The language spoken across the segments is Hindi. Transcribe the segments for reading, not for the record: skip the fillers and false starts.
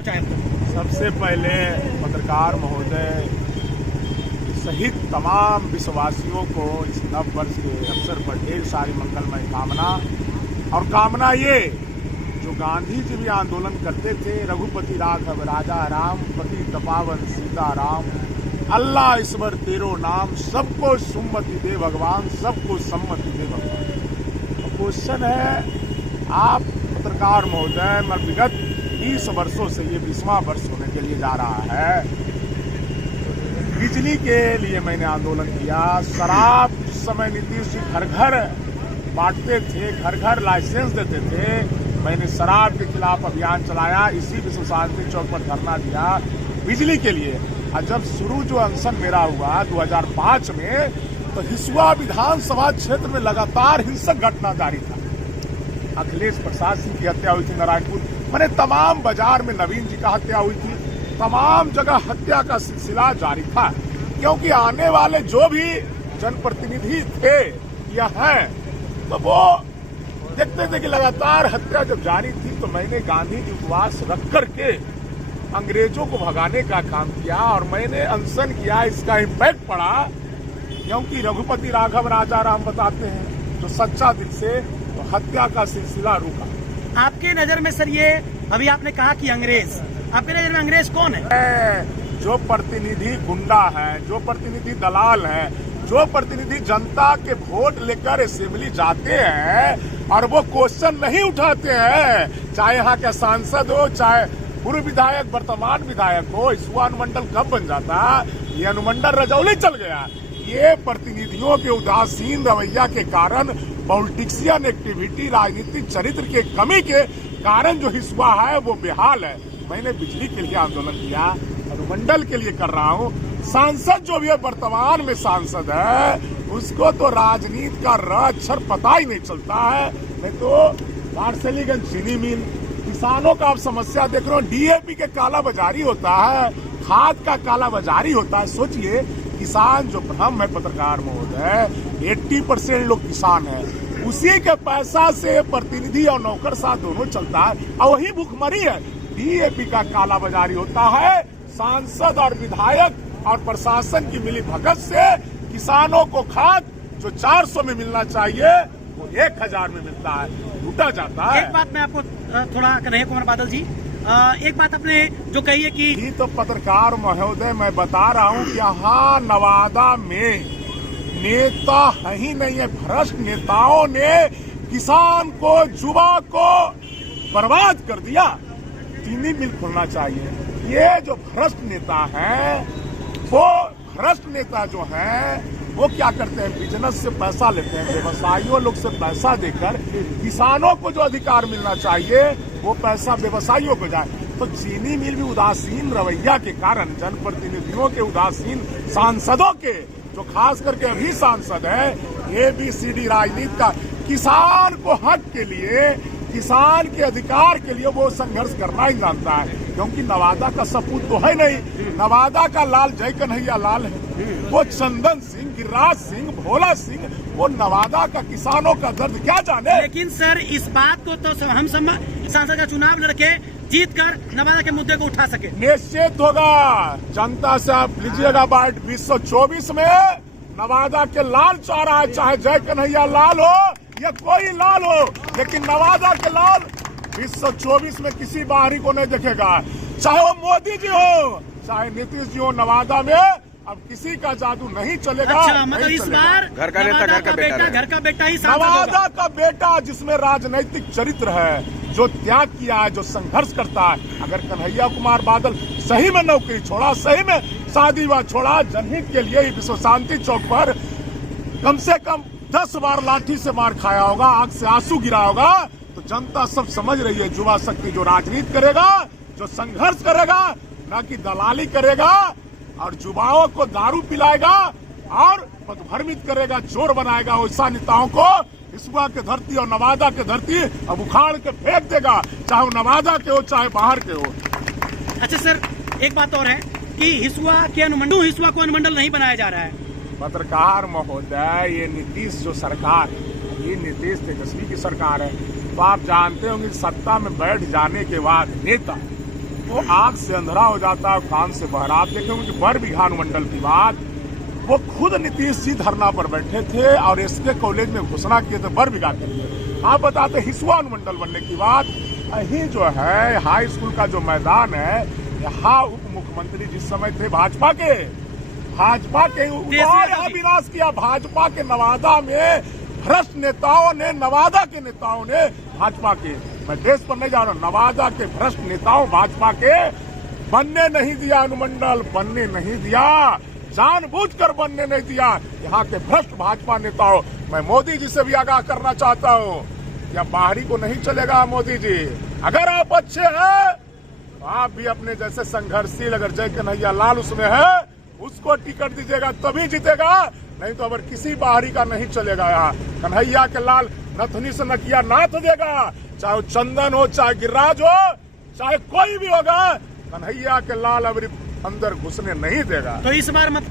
सबसे पहले पत्रकार महोदय सहित तमाम विश्ववासियों को इस नव वर्ष के अवसर पर ढेर सारी मंगलमय कामना। और कामना ये, जो गांधी जी भी आंदोलन करते थे, रघुपति राघव राजा राम, पति तपावन सीताराम, अल्लाह ईश्वर तेरो नाम, सबको सुमति दे भगवान, सबको सम्मति दे भगवान। तो क्वेश्चन है, आप पत्रकार महोदय, मैं विगत 20 वर्षों से ये 20वां वर्ष होने के लिए जा रहा है। बिजली के लिए मैंने आंदोलन किया। शराब जिस समय नीतीश जी घर घर बांटते थे, घर घर लाइसेंस देते थे, मैंने शराब के खिलाफ अभियान चलाया। इसी विश्व शांति चौक पर धरना दिया बिजली के लिए। और जब शुरू जो अनशन मेरा हुआ 2005 में, तो हिसुआ विधानसभा क्षेत्र में लगातार हिंसक घटना जारी था। अखिलेश प्रसाद सिंह की हत्या हुई थी नारायणपुर, मैंने तमाम बाजार में नवीन जी का हत्या हुई थी, तमाम जगह हत्या का सिलसिला जारी था। क्योंकि आने वाले जो भी जनप्रतिनिधि थे या हैं, तो वो देखते थे कि लगातार हत्या जब जारी थी, तो मैंने गांधी जी उपवास रख करके अंग्रेजों को भगाने का काम किया और मैंने अनशन किया। इसका इम्पैक्ट पड़ा, क्योंकि रघुपति राघव राजा राम बताते हैं, जो सच्चा दिल से, तो हत्या का सिलसिला रुका। आपके नजर में सर, ये अभी आपने कहा कि अंग्रेज, आपके नजर में अंग्रेज कौन है? जो प्रतिनिधि गुंडा है, जो प्रतिनिधि दलाल है, जो प्रतिनिधि जनता के वोट लेकर असेंबली जाते हैं और वो क्वेश्चन नहीं उठाते हैं, चाहे यहाँ के सांसद हो, चाहे पूर्व विधायक वर्तमान विधायक हो। इसका अनुमंडल कब बन जाता, ये अनुमंडल रजौली चल गया। ये प्रतिनिधियों के उदासीन रवैया के कारण, पॉलिटिशियन एक्टिविटी, राजनीतिक चरित्र के कमी के कारण जो हिस्सा है वो बेहाल है। मैंने बिजली के लिए आंदोलन किया, अनुमंडल के लिए कर रहा हूँ। सांसद जो भी है, वर्तमान में सांसद है, उसको तो राजनीति का र अक्षर पता ही नहीं चलता है। नहीं तो वारसलीगंज चीनी मिल, किसानों का आप समस्या देख रहे हो, डीएपी के काला बाजारी होता है, खाद का काला बाजारी होता है। सोचिए, किसान जो ब्रह्म है पत्रकार महोदय, 80% लोग किसान है, उसी के पैसा से प्रतिनिधि और नौकरशाह दोनों चलता है, और वही भूखमरी है। डीएपी का काला बाजारी होता है। सांसद और विधायक और प्रशासन की मिली भगत से किसानों को खाद जो 400 में मिलना चाहिए, वो 1000 में मिलता है, लूटा जाता है। एक बात मैं आपको थोड़ा कन्हैया कुमार बादल जी, एक बात आपने जो कही है कि तो पत्रकार महोदय, मैं बता रहा हूँ कि यहाँ नवादा में नेता है ही नहीं है। भ्रष्ट नेताओं ने किसान को, युवा को बर्बाद कर दिया। चीनी मिल खोलना चाहिए। ये जो भ्रष्ट नेता हैं, वो भ्रष्ट नेता जो हैं, वो क्या करते हैं, बिजनेस से पैसा लेते हैं, व्यवसायियों लोग से पैसा देकर किसानों को जो अधिकार मिलना चाहिए, वो पैसा व्यवसायियों को जाए। तो चीनी मिल भी उदासीन रवैया के कारण, जनप्रतिनिधियों के उदासीन, सांसदों के, जो खास करके अभी सांसद है, ABCD राजनीति का, किसान को हक के लिए, किसान के अधिकार के लिए वो संघर्ष करना ही जानता है। क्योंकि नवादा का सपूत तो है नहीं, नवादा का लाल जय कन्हैया लाल है, वो चंदन सिंह, गिरिराज सिंह, भोला सिंह, वो नवादा का किसानों का दर्द क्या जाने। लेकिन सर, इस बात को तो हम सांसद का चुनाव लड़के जीत कर नवादा के मुद्दे को उठा सके। निश्चित होगा, जनता से आप लीजिएगा बाइट। 2024 में नवादा के लाल चारा, चाहे जय कन्हैया लाल हो या कोई लाल हो, लेकिन नवादा के लाल 2024 में किसी बाहरी को नहीं देखेगा। चाहे वो मोदी जी हो, चाहे नीतीश जी हो, नवादा में अब किसी का जादू नहीं चलेगा। अच्छा, मतलब इस बार घर का नेता, घर का बेटा ही नवादा का बेटा, जिसमें राजनैतिक चरित्र है, जो त्याग किया है, जो संघर्ष करता है। अगर कन्हैया कुमार बादल सही में नौकरी छोड़ा, सही में शादी विवाह छोड़ा, जनहित के लिए विश्व शांति चौक पर कम से कम 10 बार लाठी से मार खाया होगा, आंख से आंसू गिरा होगा, तो जनता सब समझ रही है। युवा शक्ति जो राजनीति करेगा, जो संघर्ष करेगा, न कि दलाली करेगा, और युवाओं को दारू पिलाएगा और पदभ्रमित करेगा, चोर बनाएगा, वैसा नेताओं को हिसुआ के धरती और नवादा के धरती अब उखाड़ के फेंक देगा, चाहे वो नवादा के हो, चाहे बाहर के हो। अच्छा सर, एक बात और है कि हिसुआ को अनुमंडल नहीं बनाया जा रहा है। पत्रकार महोदय, ये नीतीश जो सरकार है, ये नीतीश तेजस्वी की सरकार है। तो आप जानते होंगे सत्ता में बैठ जाने के बाद नेता वो आंख से अंधेरा हो जाता है, कान से बहरा। आप देखें उनकी बरबीघा अनुमंडल की बात, वो खुद नीतीश जी धरना पर बैठे थे और एसके कॉलेज में घोषणा किए थे बरबीघा के लिए। आप बताते हिसुआ अनुमंडल बनने की बात। यही जो है हाई स्कूल का जो मैदान है, यहाँ उप मुख्यमंत्री जिस समय थे भाजपा के यहाँ विनाश किया। भाजपा के नवादा में भ्रष्ट नेताओं ने, नवादा के नेताओं ने भाजपा के, मैं देश पर नहीं जा रहा हूँ, नवादा के भ्रष्ट नेताओं भाजपा के बनने नहीं दिया, अनुमंडल बनने नहीं दिया, जानबूझकर बनने नहीं दिया यहाँ के भ्रष्ट भाजपा नेताओं। मैं मोदी जी से भी आगाह करना चाहता हूँ, या बाहरी को नहीं चलेगा मोदी जी। अगर आप अच्छे हैं तो आप भी अपने जैसे संघर्षशील, अगर जय कन्हैया लाल उसमें है, उसको टिकट दीजिएगा तभी जीतेगा, नहीं तो अगर किसी बाहरी का नहीं चलेगा। यहाँ कन्हैया के लाल नथनी से नकिया नाथ देगा, चाहे वो चंदन हो, चाहे गिरिराज हो, चाहे कोई भी होगा, कन्हैया के लाल अब अंदर घुसने नहीं देगा। तो इस बार मत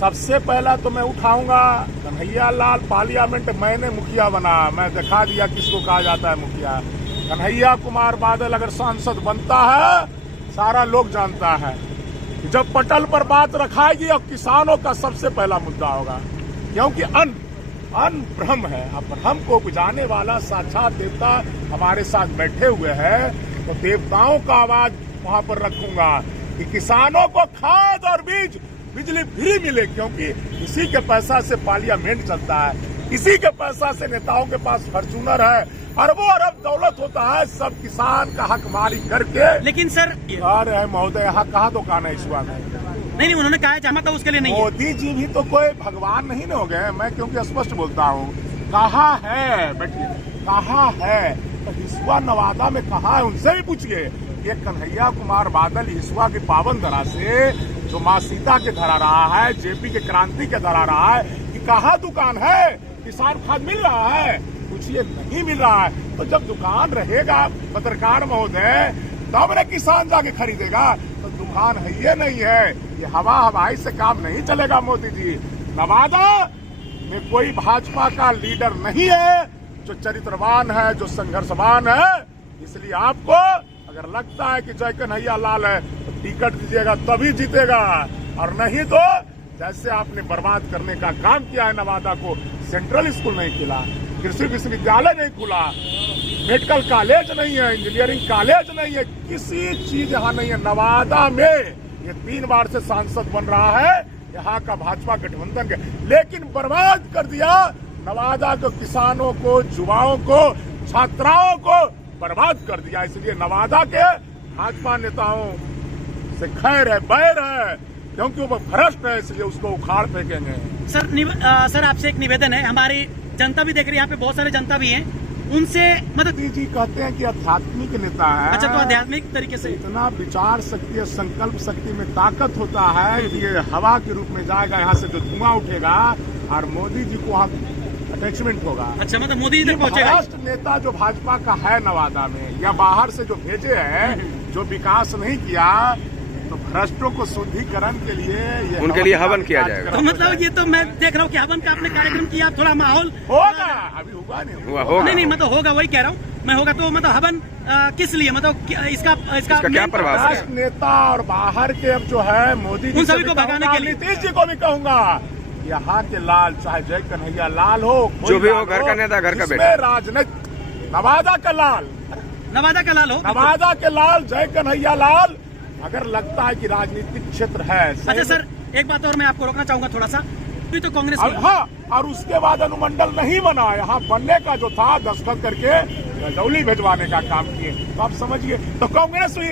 सबसे पहला तो मैं उठाऊंगा कन्हैया लाल। पार्लियामेंट मैंने मुखिया बना, मैं दिखा दिया किसको कहा जाता है मुखिया। कन्हैया कुमार बादल अगर सांसद बनता है, सारा लोग जानता है, जब पटल पर बात रखाएगी और किसानों का सबसे पहला मुद्दा होगा, क्योंकि अन्न ब्रह्म है। अब ब्रह्म को बुझाने वाला साक्षात देवता हमारे साथ बैठे हुए हैं, तो देवताओं का आवाज वहां पर रखूंगा कि किसानों को खाद और बीज, बिजली फ्री मिले, क्योंकि इसी के पैसा से पार्लियामेंट चलता है, इसी के पैसा से नेताओं के पास फॉर्च्यूनर है, अरबों अरब दौलत होता है। सब किसान का हक मारी करके। लेकिन सर अरे महोदय, यहाँ कहाँ दुकान है इस बात में? नहीं, उन्होंने कहा जमा था उसके लिए नहीं। मोदी जी भी तो कोई भगवान नहीं न हो गए। मैं क्योंकि स्पष्ट बोलता हूँ, कहाँ है बैठिए, कहाँ है तो हिसुआ नवादा में कहाँ है, उनसे भी पूछिए। ये कन्हैया कुमार बादल हिसुआ की पावन धरा से जो माँ सीता के धरा रहा है, जेपी के क्रांति के धरा रहा है, कि कहाँ दुकान है? किसान खाद मिल रहा है? पूछिए, नहीं मिल रहा है। तो जब दुकान रहेगा पत्रकार महोदय, तब न किसान जाके खरीदेगा। तो दुकान है ये नहीं है, ये हवाई से काम नहीं चलेगा मोदी जी। नवादा में कोई भाजपा का लीडर नहीं है जो चरित्रवान है, जो संघर्षवान है। इसलिए आपको अगर लगता है कि जय कन्हैया लाल है तो टिकट दीजिएगा तभी जीतेगा, और नहीं तो जैसे आपने बर्बाद करने का काम किया है नवादा को। सेंट्रल स्कूल नहीं खुला, कृषि विश्वविद्यालय नहीं खुला, मेडिकल कॉलेज नहीं है, इंजीनियरिंग कॉलेज नहीं है, किसी चीज यहाँ नहीं है। नवादा में ये 3 बार से सांसद बन रहा है यहाँ का भाजपा गठबंधन के, लेकिन बर्बाद कर दिया नवादा के किसानों को, युवाओं को, छात्राओं को बर्बाद कर दिया। इसलिए नवादा के भाजपा नेताओं से खैर है, बैर है, क्योंकि वो भ्रष्ट है, इसलिए उसको उखाड़ फेंकेंगे। सर आपसे एक निवेदन है, हमारी जनता भी देख रही है, यहाँ पे बहुत सारे जनता भी हैं, उनसे मदद। जी कहते हैं कि आध्यात्मिक नेता है। अच्छा, तो आध्यात्मिक तरीके से इतना विचार शक्ति और संकल्प शक्ति में ताकत होता है कि ये हवा के रूप में जाएगा, यहाँ से जो धुआं उठेगा और मोदी जी को वहाँ अटैचमेंट होगा। अच्छा, मतलब मोदी जी तक पहुंचेगा। भ्रष्ट नेता जो भाजपा का है नवादा में, या बाहर से जो भेजे हैं, जो विकास नहीं किया, तो भ्रष्टों को शुद्धिकरण के लिए ये उनके लिए हवन किया जाएगा। तो मतलब ये तो मैं देख रहा हूँ कि हवन का आपने कार्यक्रम किया, आप थोड़ा माहौल होगा, अभी हुआ नहीं हुआ। नहीं, मतलब होगा, वही कह रहा हूँ मैं, होगा तो मतलब हवन किस लिए, मतलब इसका क्या प्रभाव है? भ्रष्ट नेता और बाहर के अब जो है मोदी जी उन सभी को भगाने के लिए, नीतीश जी को भी कहूंगा, यहाँ के लाल, चाहे जय कन्हैया लाल हो, जो भी हो, घर का नेता, घर का बेटा, राजनीति नवादा का लाल, नवादा का लाल हो, नवादा के लाल, जय कन्हैया लाल, अगर लगता है कि राजनीतिक क्षेत्र है। अच्छा सर, एक बात और मैं आपको रोकना चाहूंगा थोड़ा सा, तो कांग्रेस हाँ, और उसके बाद अनुमंडल नहीं बना, यहाँ बनने का जो था दस्तखत करके रजौली भिजवाने का काम किए। तो आप समझिए, तो कांग्रेस हुई,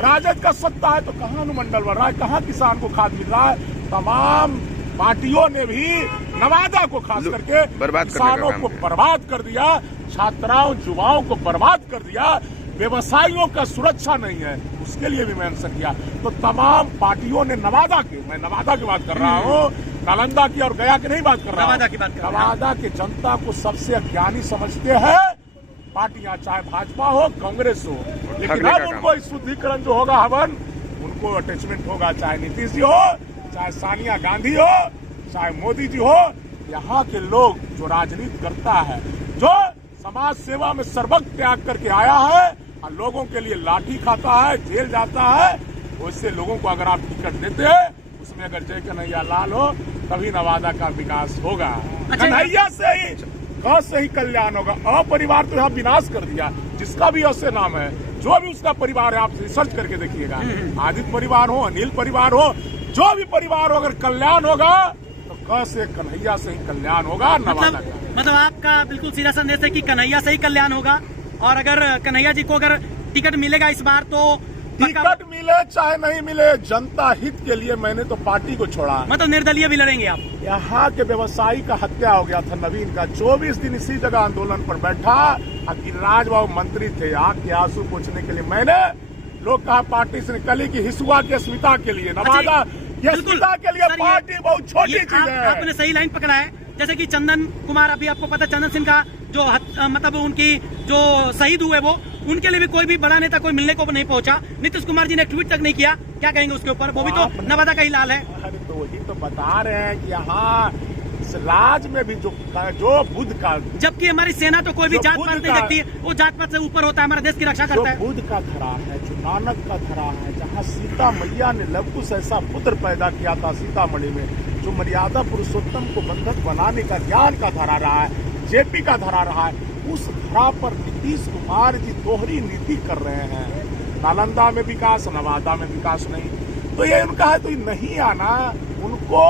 राजद का सत्ता है, तो कहाँ अनुमंडल बन रहा है, कहाँ किसान को खाद मिल रहा है? तमाम पार्टियों ने भी नवादा को खास करके किसानों को बर्बाद कर दिया, छात्राओं युवाओं को बर्बाद कर दिया, व्यवसायियों का सुरक्षा नहीं है, उसके लिए भी मेंशन किया। तो तमाम पार्टियों ने नवादा की, मैं नवादा की बात कर रहा हूँ, नालंदा की और गया की नहीं बात कर रहा हूँ, नवादा की जनता को सबसे अज्ञानी समझते हैं पार्टियां, चाहे भाजपा हो, कांग्रेस हो। लेकिन अब उनको शुद्धिकरण जो होगा हवन, उनको अटैचमेंट होगा, चाहे नीतीश जी हो, चाहे सोनिया गांधी हो, चाहे मोदी जी हो। यहाँ के लोग जो राजनीति करता है, जो समाज सेवा में सर्वस्व त्याग करके आया है, और लोगों के लिए लाठी खाता है, जेल जाता है। उससे लोगों को अगर आप टिकट देते हैं, उसमें अगर जय कन्हैया लाल हो, तभी नवादा का विकास होगा। कन्हैया से ही कल्याण होगा। अपरिवार तो यहाँ विनाश कर दिया, जिसका भी ऐसे नाम है, जो भी उसका परिवार है, आप रिसर्च करके देखिएगा। आदित्य परिवार हो, अनिल परिवार हो, जो भी परिवार हो, अगर कल्याण होगा तो कैसे कन्हैया से ही कल्याण होगा नवादा का। मतलब आपका बिल्कुल सीधा संदेश है कि कन्हैया से ही कल्याण होगा, और अगर कन्हैया जी को अगर टिकट मिलेगा इस बार तो टिकट मिले चाहे नहीं मिले, जनता हित के लिए मैंने तो पार्टी को छोड़ा। मतलब निर्दलीय भी लड़ेंगे आप? यहाँ के व्यवसायी का हत्या हो गया था नवीन का, 24 दिन इसी जगह आंदोलन पर बैठा। गिरिराज बाबू मंत्री थे, आग के आंसू पोंछने के लिए मैंने लोग कहा पार्टी से निकली कि हिसुआ की अस्मिता के लिए, नवादा की अस्मिता के लिए पार्टी बहुत छोटी चीज है। आपने सही लाइन पकड़ा है। जैसे कि चंदन कुमार, अभी आपको पता, चंदन सिंह का जो मतलब उनकी जो शहीद हुए, वो उनके लिए भी कोई भी बड़ा नेता कोई मिलने को नहीं पहुंचा। नीतीश कुमार जी ने ट्वीट तक नहीं किया। क्या कहेंगे उसके ऊपर? वो भी तो नवादा का ही लाल है। अरे तो वही तो बता रहे हैं कि यहाँ इस राज में भी जो बुद्ध का, जबकि हमारी सेना तो कोई भी जात पात नहीं देखती है, वो जात पात से ऊपर होता है, हमारा देश की रक्षा करता है। बुद्ध का धरा है, जो नानक का धरा है, जहाँ सीता मैया ने लवकुश ऐसा पुत्र पैदा किया था सीतामढ़ी में, जो मर्यादा पुरुषोत्तम को बंधक बनाने का ज्ञान का धरा रहा है, जेपी का धरा रहा है, उस धरा पर नीतीश कुमार जी दोहरी नीति कर रहे हैं। नालंदा में विकास, नवादा में विकास नहीं, तो ये उनका है। तो नहीं आना उनको,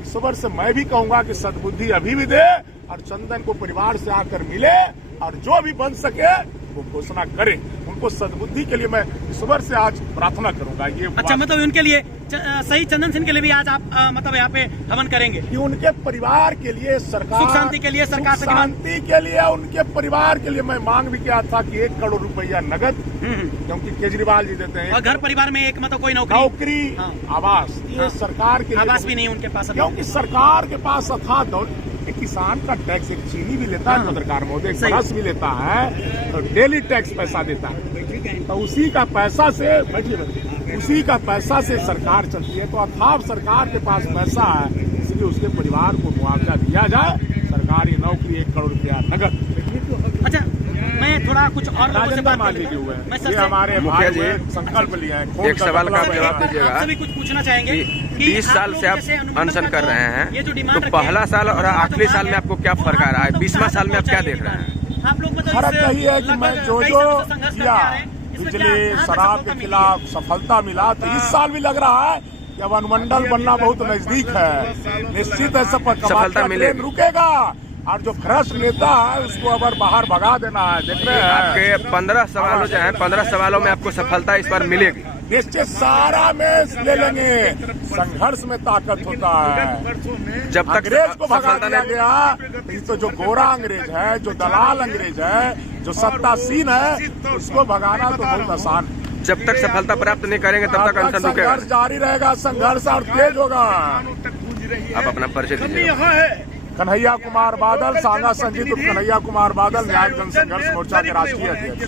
ईश्वर से मैं भी कहूंगा कि सद्बुद्धि अभी भी दे, और चंदन को परिवार से आकर मिले, और जो भी बन सके वो घोषणा करे। उनको सद्बुद्धि के लिए मैं ईश्वर से आज प्रार्थना करूंगा। ये अच्छा, मतलब उनके लिए सही, चंदन सिंह के लिए भी आज आप मतलब यहाँ पे हवन करेंगे कि उनके परिवार के लिए, सरकार सुख शांति के लिए, सरकार से शांति के लिए, उनके परिवार के लिए मैं मांग भी किया था कि 1 करोड़ रुपया नगद, क्योंकि केजरीवाल जी देते हैं। और घर परिवार में एक मतलब कोई नौकरी, आवास, ये सरकार के आवास भी नहीं उनके पास, क्योंकि सरकार के पास अथाह दौलत। किसान का टैक्स, एक चीनी भी लेता है पत्रकार महोदय, एक बरस भी लेता है, तो डेली टैक्स पैसा देता है, तो उसी का पैसा से सरकार चलती है। तो अथाह सरकार के पास पैसा है, इसलिए उसके परिवार को मुआवजा दिया जाए, सरकारी नौकरी 1 करोड़ रुपया नगद। अच्छा, मैं थोड़ा कुछ और लोगों से बात मान लीजिए हुए, मैं हमारे मुखिया जी संकल्प लिया है। एक सवाल का आप जवाब दीजिएगा। आपसे भी कुछ पूछना चाहेंगे। 20 साल से आप अनशन कर रहे हैं, तो पहला साल और आखिरी साल में आपको क्या फर्क आ रहा है? 20वां साल में आप क्या देख रहे हैं? आप लोग फर्क यही है कि मैं जो किया, बिजली शराब के खिलाफ सफलता मिला, तो इस साल भी लग रहा है कि अब अनुमंडल बनना बहुत नजदीक है। निश्चित है सफलता मिलेगी, रुकेगा, और जो भ्रष्ट नेता है उसको अगर बाहर भगा देना है। देख रहे हैं आपके 15 सवालों जो हैं, 15 सवालों में आपको सफलता इस बार मिलेगी। निश्चित सारा में ले लेंगे। संघर्ष में ताकत होता है। जब तक अंग्रेज को भगा दिया गया, तो जो गोरा अंग्रेज है, जो दलाल अंग्रेज है, जो सत्तासीन है, उसको भगाना तो बहुत आसान है। जब तक सफलता प्राप्त नहीं करेंगे तब तक अनशन रुकेगा। संघर्ष जारी रहेगा, संघर्ष और तेज होगा। आप अपना परिचय दीजिए। कन्हैया कुमार बादल, सांगा संजीत कन्हैया कुमार बादल, न्याय जनसंघर्ष मोर्चा के राष्ट्रीय अध्यक्ष।